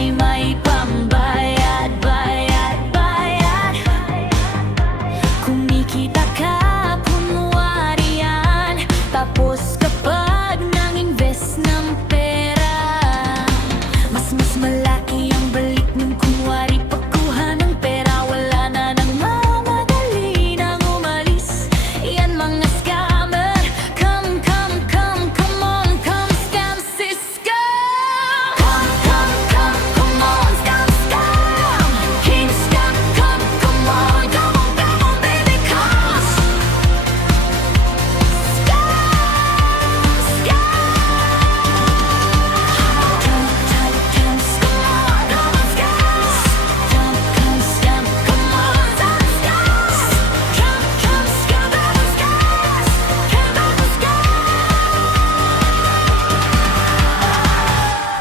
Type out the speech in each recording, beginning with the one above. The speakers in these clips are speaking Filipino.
ay may pambayad, bayad, bayad. Kumikita ka, kunwari yan, tapos kapag nang-invest ng pera, mas malaki ang balik ng kunwari pagkuha ng pera. Wala na nang mamadali nang umalis yan mga scammer. Come, come, come, come on, come scam Cisco. Come, come, come, come on, scam, scam King Scam. Come, come on, come on, come on, baby, come scam,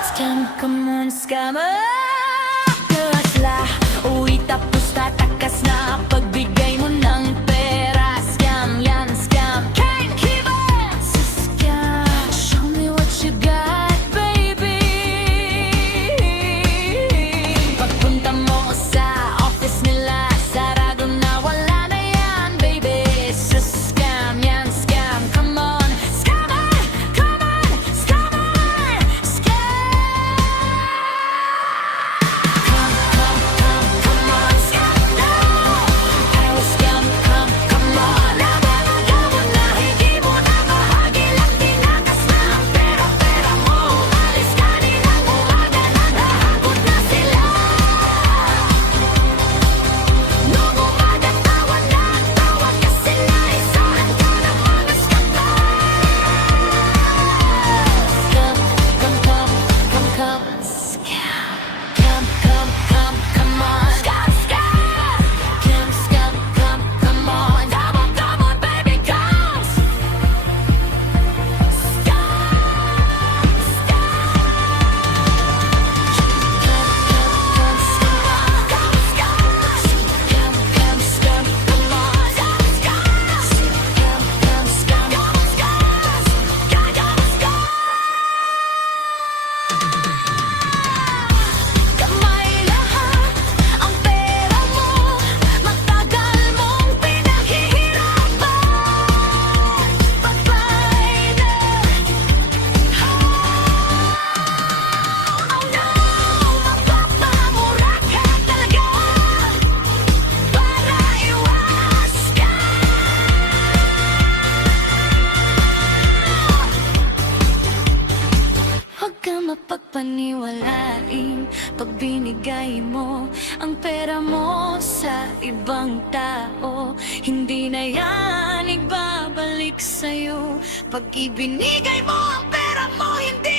scam. Come on, scammer. Kasla, uwi tapos tatakas na pagbigay mo ng pera. Scam yan, scam. Can't keep it. Scam. Show me what you got, baby. Pagpunta mo sa office nila, sarado na, wala na yan, baby. So scam yan, scam. Come on, scammer. Come on, scammer. Scam. Mapagpaniwalain pag binigay mo ang pera mo sa ibang tao. Hindi na yan ibabalik sa'yo. Pag ibinigay mo ang pera mo, hindi